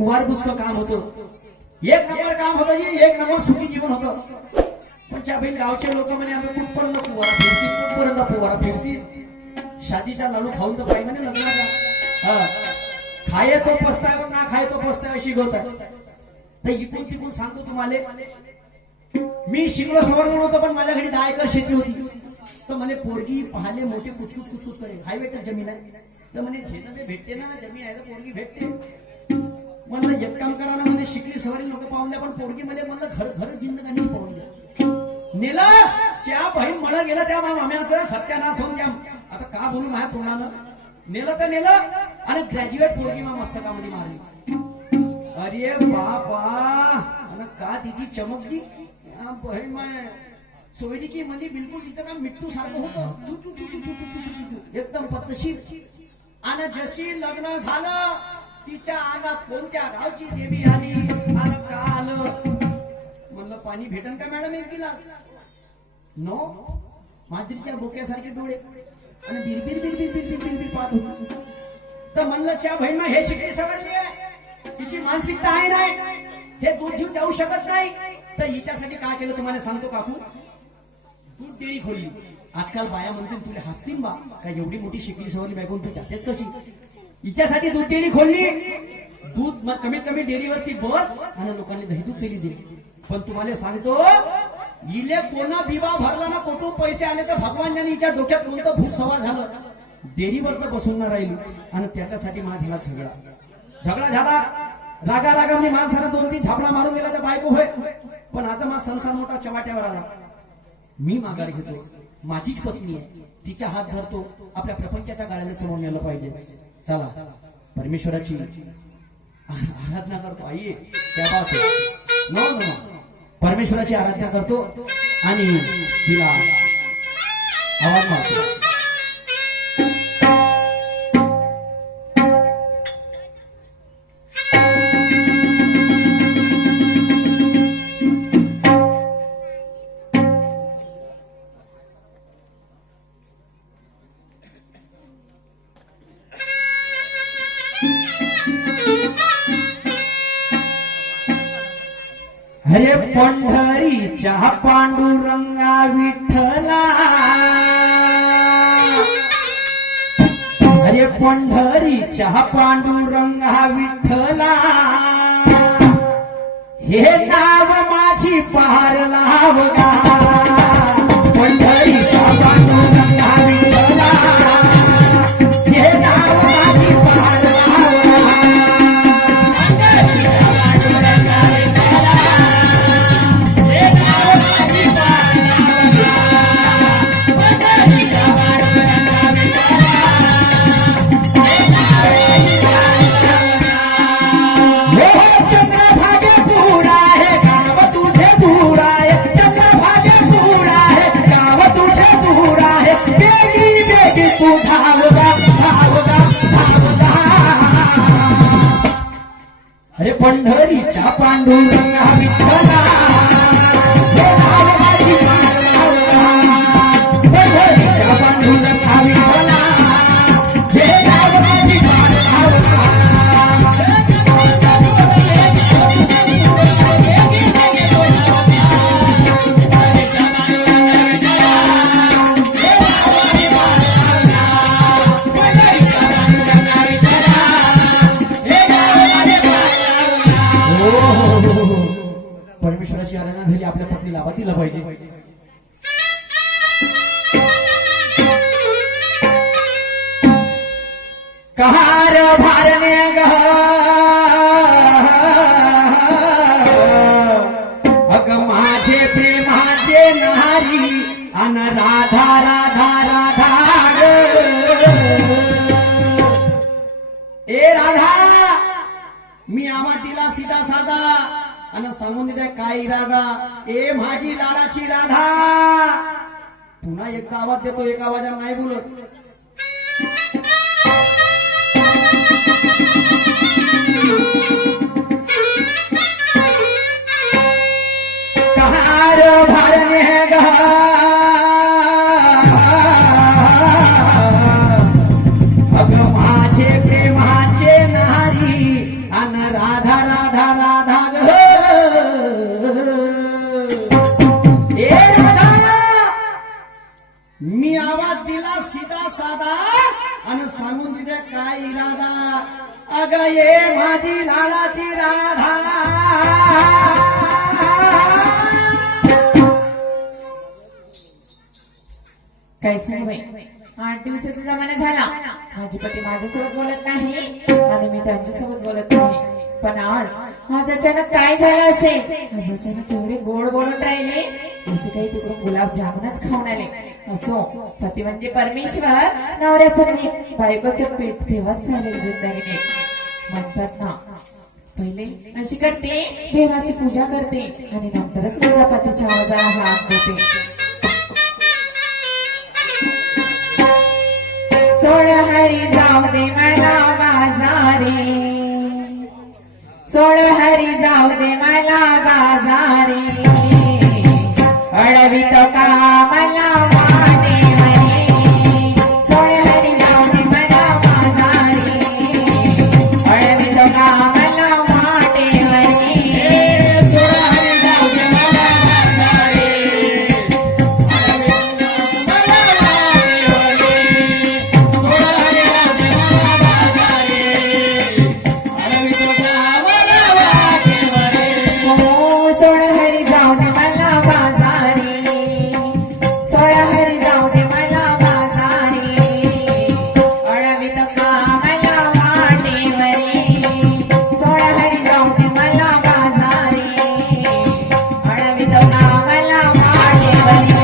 कुवार बुचकं काम होतं, एक नंबर काम होतं जी, एक नंबर सुखी जीवन होतं. पण त्या बहीण गावचे लोक म्हणे आम्ही कुठपर्यंत पुवारा फिरसी, कुठपर्यंत पुवारा फिरसी. शादीचा लाडू खाऊन तर पाहिजे म्हणे लग्नाचा. खाये तो पस्ताय ना खाये तो पस्ताय अशी गोष्ट आहे. तर इकडून तिकडून सांगतो तुम्हाला, मी शिकलो सवर्गण होतो पण माझ्या घरी 10 एकर शेती होती. तर म्हणे पोरगी पाहले मोठे कुचकुच कुचकुच करे, हाय भेटत जमीन आहे. तर म्हणे घेणं ते भेटते ना, जमीन आहे तर पोरगी भेटते. म्हणलं एक काम करा ना, म्हणे शिकली सवारी लोक पाहून द्या, पण पोरगी मध्ये म्हणलं घर जिंदगानी पाहून द्या. नेलं त्या बहीण मला गेलं त्या माम्याचं सत्यानाश होऊन द्या. आता का बोलू माझ्या तोंडानं, नेलं तर नेलं आणि ग्रॅज्युएट पोरगी मा मस्तकामध्ये मारली. अरे बापा, का तिची चमक दी बहीण माय सोयरिकी मध्ये बिलकुल तिचं काम मिट्टू सारखं होतं, चू चू चू चू चू चू चू चू एकदम पद्धतशीर. आणि जशी लग्न झालं तिच्या अंगात कोणत्या गावची देवी आली आणि का आलं. म्हणलं पाणी भेटन का मॅडम एक गिलास. नो, माद्रीच्या बोक्यासारखे डोळे आणि बिरबिर बिरबिर बिरबिर बिरबिर पाहत होत. तर म्हणलं च्या बहीण हे शिकली समजली आहे, तिची मानसिकता आहे नाही, हे दूध घेऊन जाऊ शकत नाही. तर हिच्यासाठी काय केलं तुम्हाला सांगतो काकू, दूध डेअरी खोलली. आजकाल बाया म्हणतील तुला हसतील बा, काय एवढी मोठी शिकली सवरली बायकून तू जातेच कशी. हिच्यासाठी दूध डेअरी खोलली. दूध कमीत कमी डेअरीवरती बस आणि लोकांनी दही दूध दिली दिली. पण तुम्हाला सांगतो, इले कोणा बिबा भरला ना, कुठून पैसे आले तर भगवान यांनी हिच्या डोक्यात कोणतं भूत सवार झालं, डेअरीवर तर बसून न राहिली. आणि त्याच्यासाठी माझा झगडा झाला. रागा रागामध्ये माणसानं 2-3 झापडा मारून दिला तर बायको होय. पण आता माझा संसार मोठा चवाट्यावर आला. मी माघार घेतो, माझीच पत्नी आहे, तिचा हात धरतो, आपल्या प्रपंचाच्या गाड्याला समोर नेलं पाहिजे. चला परमेश्वराची आराधना करतो. आई त्या बात नो नो, परमेश्वराची आराधना करतो आणि तिला आवाज मारतो. अरे पंढरीच्या पांडुरंगा विठ्ठला, अरे पंढरीच्या पांडुरंगा विठ्ठला, हे नाव माझी पार लावगा. पंढरीच्या पांडुरंगा विठ्ठला, हे नाव माझी पार लावगा. अरे पंढरीच्या पांडुरंगा विठ्ठला, हे नाव माझी पार लावगा. पंढरीच्या पांडुरंगा विठ्ठला, हे नाव माझी पार लावगा. परमेश्वराची आराधना झाली, आपल्या पत्नीला आवाज दिला पाहिजे. कहार भारने ग अग माझे प्रेमाचे नारी अन राधा राधा राधा ए राधा, मी आम्हा दिला सीधा साधा आणि सांगून दिलाय काय इरादा. ए माझी लाडाची राधा. पुन्हा एकदा आवाज देतो, एका आवाजात नाही बोलत. कहार भरने गा अग माझे प्रेमाचे नारी अन राधा अग ये माझी लाडाची राधा काय सांगू बाई 8 दिवसाचा जमाना झाला माझे पती माझ्यासोबत बोलत नाही आणि मी त्यांच्यासोबत बोलत नाही पण आज अचानक काय झालं असेल आज अचानक एवढे गोड बोलून राहिले जसे काही तिकडून गुलाबजामुनच खाऊन आले असो पती म्हणजे परमेश्वर नवऱ्याचं मीठ बायकोचं पीठ तेव्हाच चालेल जिंदगीने म्हणतात ना पहिले अशी करते देवाची पूजा करते आणि नंतरच माझ्या पतीच्या आवाजाला हात देते सोड हरी जाऊ दे मला बाजारे सोड हरी जाऊ दे मला बाजारे अडवित का मला वाटे मरे सोड हरी जाऊ दे मला बाजारे अडवित का मला वाटे मरे सोड हरी जाऊ दे मला सोड हरी जाऊ दे मला बाजारी सोड हरी जाऊ दे मला बाजारी अडवित का मला वाटेवरी सोड हरी जाऊ दे मला बाजारी अडवित का मला वाटेवरी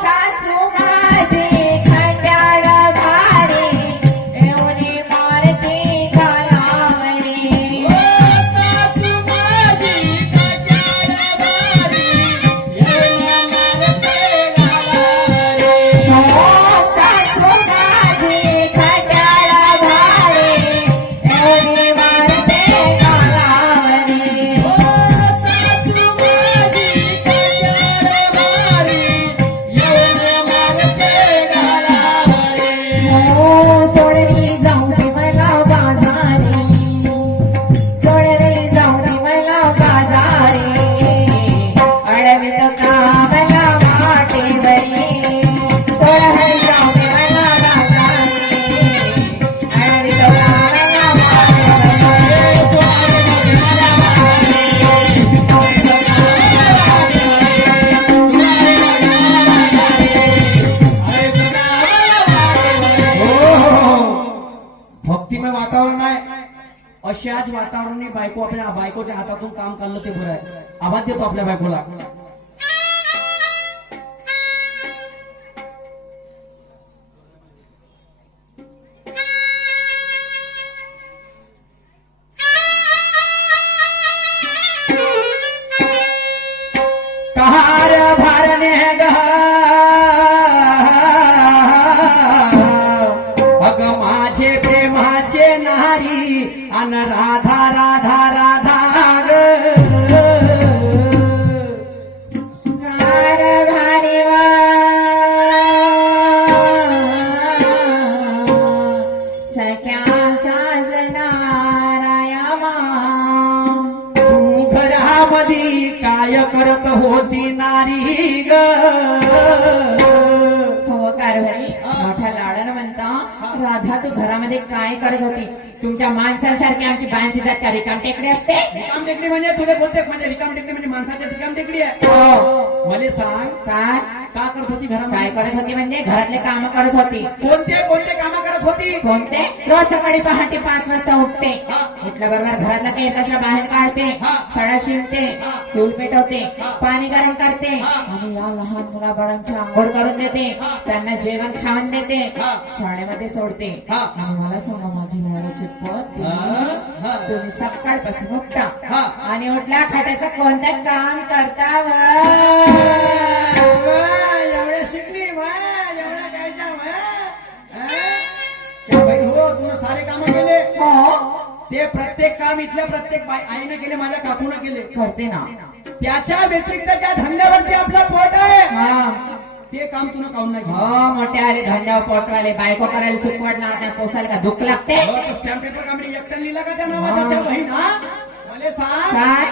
सासू माझी खंड्याळ भारी एवढी मारते गालावरी सासू माझी खंड्याळ भारी एवढी मारते गालावरी सासू माझी खंड्याळ भारी एवढी मारते गालावरी सासू माझी खंड्याळ भारी सोडरी जाऊ दे मला बाजारी सोडरी जाऊ दे मला बाजारी अडवित का मला वाटेवरी सोड हरी जाऊ दे मला बाजारी अडवित का मला वाटेवरी भक्तिमय वातावरण आहे अशाच वातावरणाने बायको आपल्या बायकोच्या हातातून काम काढलं ते बरं आहे आवाज देतो आपल्या बायकोला कहार भारने ग अग माझे प्रेमाचे नारी अन राधा राधा राधा ग कार भारी वा सख्या साजनाराया मा तू घरामध्ये काय करत होती नारी ग हो कारभारी मोठ्या लाडानं म्हणता राधा तू घरामध्ये काय करत होती तुमच्या माणसांसारखी आमची बायांची जात का रिकाम टेकडी असते रिकाम टेकडी म्हणजे तुला बोलते म्हणजे रिकाम टेकडी म्हणजे माणसाच्या रिकाम टेकडी आहे हो मला सांग काय का करत होती काय घरामध्ये करत होती म्हणजे घरातले काम करत होती कोणते कोणते काम करत होती कोणते रोज सकाळी पहाटे 5 वाजता उठते हा. उठल्याबरोबर घरातला काही कचरा बाहेर काढते हा. सडा शिवते चूल पेटवते हा. पाणी गरम करते हा. आणि या लहान मुलाबाळांची आंघोळ करून देते हा. त्यांना जेवण खाऊन देते हा. शाळेमध्ये सोडते हा. आणि मला सांगा माझी लाडाची पत हा. तुम्ही सकाळपासून उठता हा. आणि उठल्या खाट्याचं कोणतं काम करता व एवढ्या शिकली एवढ्या काय हो तुला सारे काम केले हो ते प्रत्येक काम इथल्या प्रत्येक आईने केले माझ्या काकूने केले करते ना त्याच्या व्यतिरिक्त ज्या धंद्यावरती आपलं पोट आहे हा ते काम तुला काऊन नाही केलं? हो मोठे आले धंद्यावर पोटवाले बायको करायला सुकवडला त्या पोसायला का दुःख लागते हो, तो स्टॅम्प पेपर का मी एकट्याने लिहिला का त्या नावाच्या बहीण हा मला सांग काय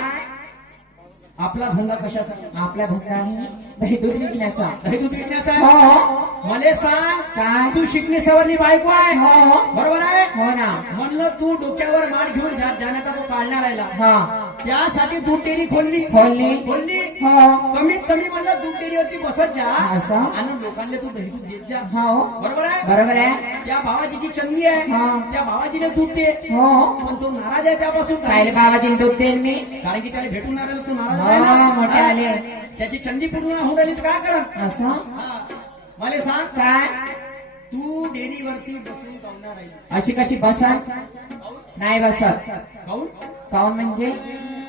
आपला धंदा कशाचा? आपला धंदा आहे दही दूध विकण्याचा. दही दूध विकण्याचा हो आहे. हो. मला सांग, काय? तू शिकली सवरली बायको आहे, हो बरोबर आहे? हो ना. म्हणलं तू डोक्यावर माठ घेऊन जाण्याचा तो काढणार राहिला, हा त्यासाठी दूध डेअरी खोलली. खोलली. हो कमीत कमी म्हणलं दूध डेअरीवरती बसत जा असं? आणि लोकांना तू दही दूध देत जा, हो बरोबर आहे? बरोबर आहे. त्या भावाजीची चंदी आहे, हा. त्या भावाजीला दूध दे. हो पण तो नाराज आहे त्यापासून. काय बाबाजी दूध देईल मी. कारण की त्याला भेटून आलेला तू नाराज आहे ना. हो मोठे हा? आले. त्याची चंदी पूर्ण होऊन राहिली तर काय करा? असं मला सांग, काय? तू डेअरीवरती बसून काढणार राहील अशी कशी बसत? नाही बसत. काऊन? काऊन म्हणजे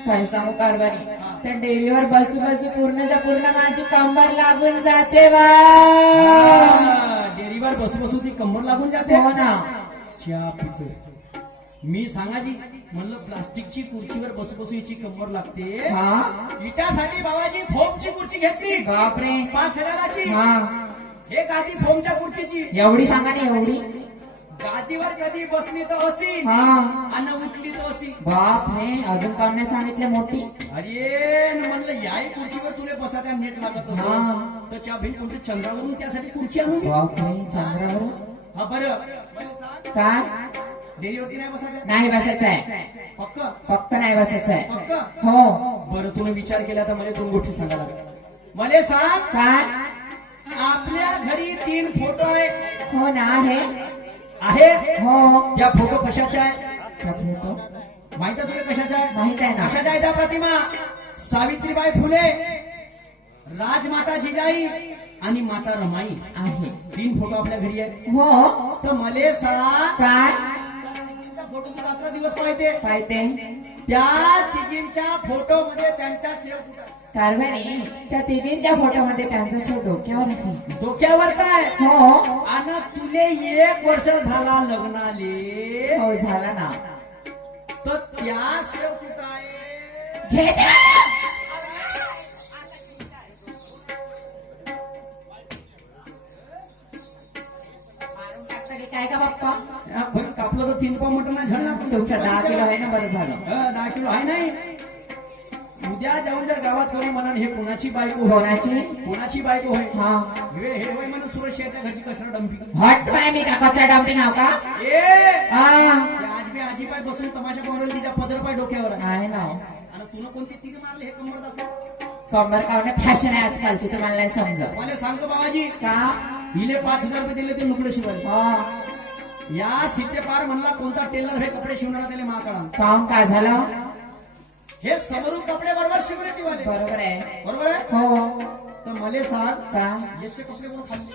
काय सांगू कारभारी, त्या डेअरीवर बसू बसू पूर्णच्या पूर्ण माझी कंबर लागून जाते वा. डेअरीवर बसू बसू ती कंबर लागून जाते. हो ना. च्या पितोय. मी सांगाजी म्हणलं प्लास्टिकची खुर्चीवर बसू बसू हिची कंबर लागते. हा हिच्यासाठी बाबाजी फोमची खुर्ची घेतली बापरे. 5,000ची. हा हे गादी फोमच्या खुर्चीची. एवढी सांगा ना एवढी. गादीवर कधी बसली तर अशी हा आणि उठली तर अशी. बापरे. अजून काम नाही सांगितलं मोठी. अरे न म्हणलं याही खुर्चीवर तुला बसायचा नेट लागत असं हा. तर च्या भिन कोणती चंद्रावरून त्यासाठी खुर्ची आणून घे. बापरे चंद्रावरून. हा बरं काय? डेअरीवरती नाही बसायचं नाही बसायचं आहे. पक्क पक्क नाही बसायचं आहे. पक्क. हो. बरं तुला विचार केला तर मला 2 गोष्टी सांगायला लागल्या. मला सांग, काय? आपल्या घरी 3 फोटो आहे. हो ना आहे. आहे. हो त्या फोटो कशाच्या आहे? त्या फोटो माहित आहे तुला कशाच्या आहे? माहित आहे ना. कशाच्या आहे त्या प्रतिमा? सावित्रीबाई फुले, राजमाता जिजाई आणि माता रमाई आहे. 3 फोटो आपल्या घरी आहे. हो तर मला सांग, काय? त्या फोटो तू रात्र दिवस पाहते. पाहते. त्या तिघींच्या फोटो मध्ये त्यांच्या शेव कुठं आहे? कारभारी त्या तिघींच्या फोटोमध्ये त्यांचा शो डोक्यावर आहे. डोक्यावर काय? हो आणि तुले 1 वर्ष झाला लग्नाले, हो झाला ना. तर त्या शेव कुठं आहे? घे द्या. मारून टाकता की काय का बाप्पा. या भर कापलं तर 3 पाव मटण नाही झडणार. तुमचं 10 किलो आहे ना. बरं झालं. 10 किलो आहे नाही. उद्या जाऊन जर गावात कोणी म्हणा हे कोणाची बायको होय? कोणाची? कोणाची बायको होय? हा हे होय म्हणून सुरक्षेच्या घरची कचरा डंपिंग. हट पाय. मी का कचरा डम्पिंग आहो का? ए हा आज मी आजी पाय बसून तमाशा पाहून तिच्या पदर पाय डोक्यावर आहे. आहे ना. आणि तुला कोणते तीर मारले हे कंबर दाखव. कंबर कावणे फॅशन आहे आजकालची. तुम्हाला नाही समजत मला सांगतो बाबाजी, का? हिले 5,000 रुपये दिले ते लुगडे शिवायला. हा या सिद्धे पार म्हणला कोणता टेलर हे कपडे शिवणारा त्याला महाकाळा. काऊन काय झालं? हे समरू कपडे बरोबर शिवले ती वाले. बरोबर आहे. बरोबर आहे. हो तर मला सांग, का? याचे कपडे कोण खाल्ले?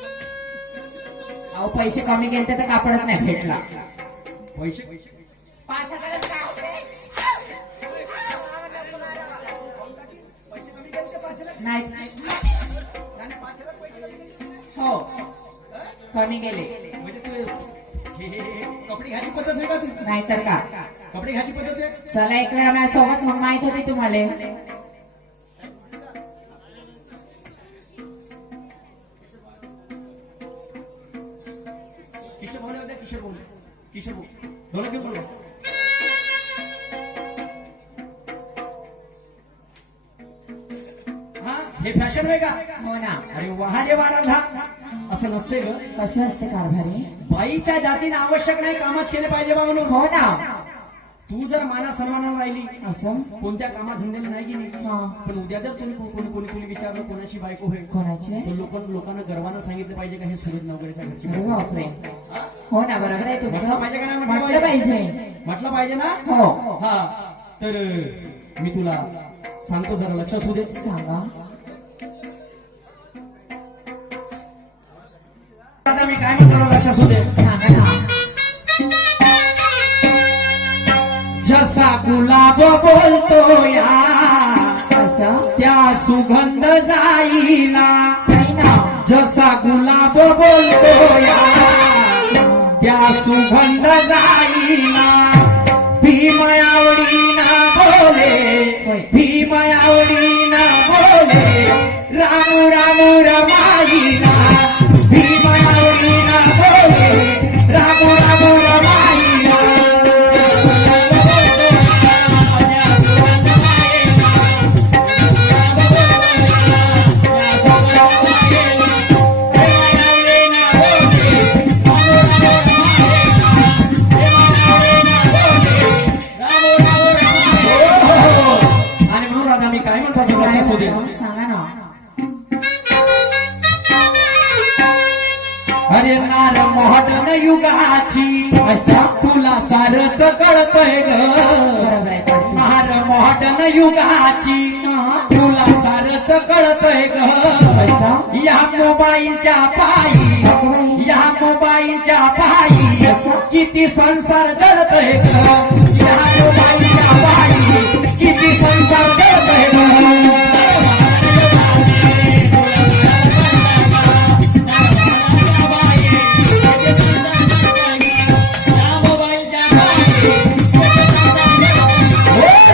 अहो पैसे कमी गेले तर कापडच नाही भेटला. पैसे 5,000च काय होते? नाही हो कमी गेले. म्हणजे तू हे कपडे घ्यायची पद्धत आहे का तू? नाहीतर का? कपडे घ्यायची पद्धत आहे. चला एक वेळा माझ्यासोबत. मग माहित होती तुम्हाला. किशोर भाऊ होत्या. किशोर भाऊ ढोलक घेऊन बोलवा. हा हे फॅशन आहे का? हो ना. अरे वाहा रे वाराधा. असं नसते ग. कसं असते कारभारी? बाईच्या जातीने आवश्यक नाही कामच केले पाहिजे बा म्हणून. हो ना. तू जर माना सन्मानानं राहिली, असं कोणत्या कामात धंद्याला नाही गेली, हा. पण उद्या जर कोणी तुला विचारलं कोणाची बायको होय, कोणाचे? तर लोकांना गर्वानं सांगितलं पाहिजे का हे सूरज नवकरीच्या घरची अरे बायको. बापरे. हो ना. बरोबर आहे म्हटलं तुमचं. पाहिजे का नाही? म्हटलं पाहिजे. म्हटलं पाहिजे ना. हो हा तर मी तुला सांगतो जरा लक्ष असू दे. सांगा. आता मी काय म्हणतो जरा लक्ष असू दे. सांगा ना. जसा गुलाब बोलतो या असं त्या सुगंध जाईला. नाही ना. जसा गुलाब बोलतो या त्या सुगंध जाईला. भीम आवडीना बोले, भीम आवडीना बोले, रामू रामू रमाईला. भीम आवडीना बोले, रामू रामू रमाईला. मी काय म्हणतो असं लक्षात असू दे. सांगा ना. अरे नार मॉडर्न युगाची तुला सारच कळतंय ग. बरोबर आहे कळते. नार मॉडर्न युगाची तुला सारच कळतंय ग. या मोबाईलच्या पायी या मोबाईलच्या पायी किती संसार जळतोय ग. या मोबाईलच्या पायी किती संसार जळतोय ग.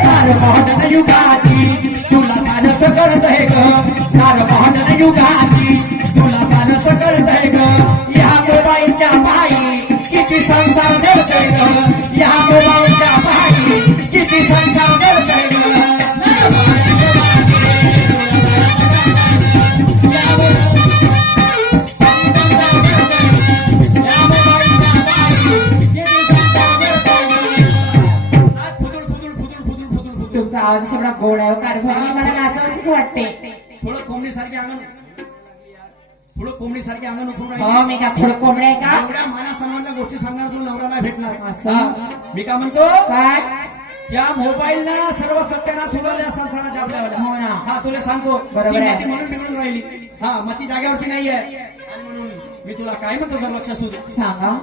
नारमोहन युगाची तुला सारच कळतंय ग. नारमोहन युगाची तुला सारच कळतंय ग. या मोबाईलच्या पायी किती संसार जळतोय ग. या मोबाईलच्या पायी किती संसार जळतोय ग. फुदुळ फुदुळ फुदुळ फुदुळ फुदुळ फुदुळ तुमचा आवाज एवढा गोड आहे कारभारी मला नाचावंसंच वाटते. पुढं कोंबडीसारखी अंगण पुढं कोंबडीसारखी अंगण उकरून राहिली. हो मी का खोड कोंबडे आहे का? एवढ्या माना सन्मानच्या गोष्टी सांगणार तू नवरा नाही भेटणार. असं? हा. मी काय म्हणतो काय? त्या मोबाईलनं सर्व सत्यानाश उडवल्या संसाराच्या आपल्याला. हो ना. हा तुला सांगतो बरोबर ती आहे. माती म्हणून बिघडून राहिली. हा मग ती जागेवरती नाहीये. आणि म्हणून मी तुला काय म्हणतो जर लक्ष असू दे. सांगा.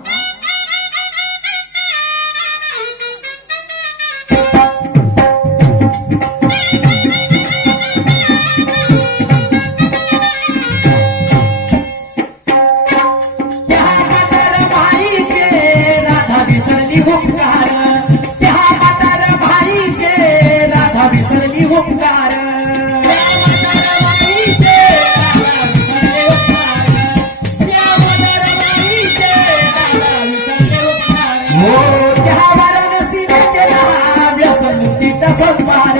त्या म्हातार बाईचे राधा विसरली उपकार. त्या म्हातार बाईचे राधा विसरली उपकार. हो त्या वाराणसीने केला व्यसनमुक्तीचा संसार.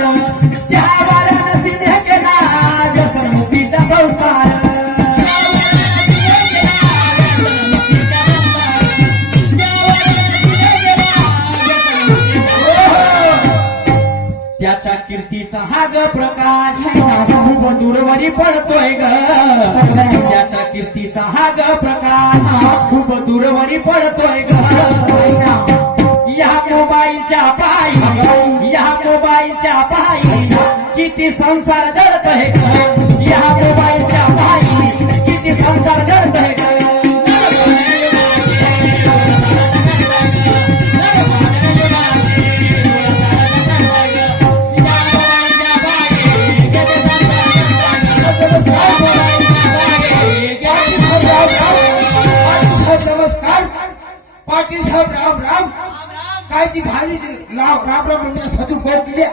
त्या वाराणसीने केला व्यसनमुक्तीचा संसार. त्याच्या कीर्तीचा हा ग प्रकाश खूप दूरवरी पडतोय ग. त्याच्या कीर्तीचा हा ग प्रकाश खूप दूरवरी पडतोय ग. या मोबाईलच्या पायी या मोबाईलच्या पायी किती संसार जळतोय ग. या मोबाईलच्या पायी किती संसार जळतोय ग. नमस्कार पाटील साहेब राम राम. काय ती भाजी राम राम राम म्हणजे साधू गो केल्या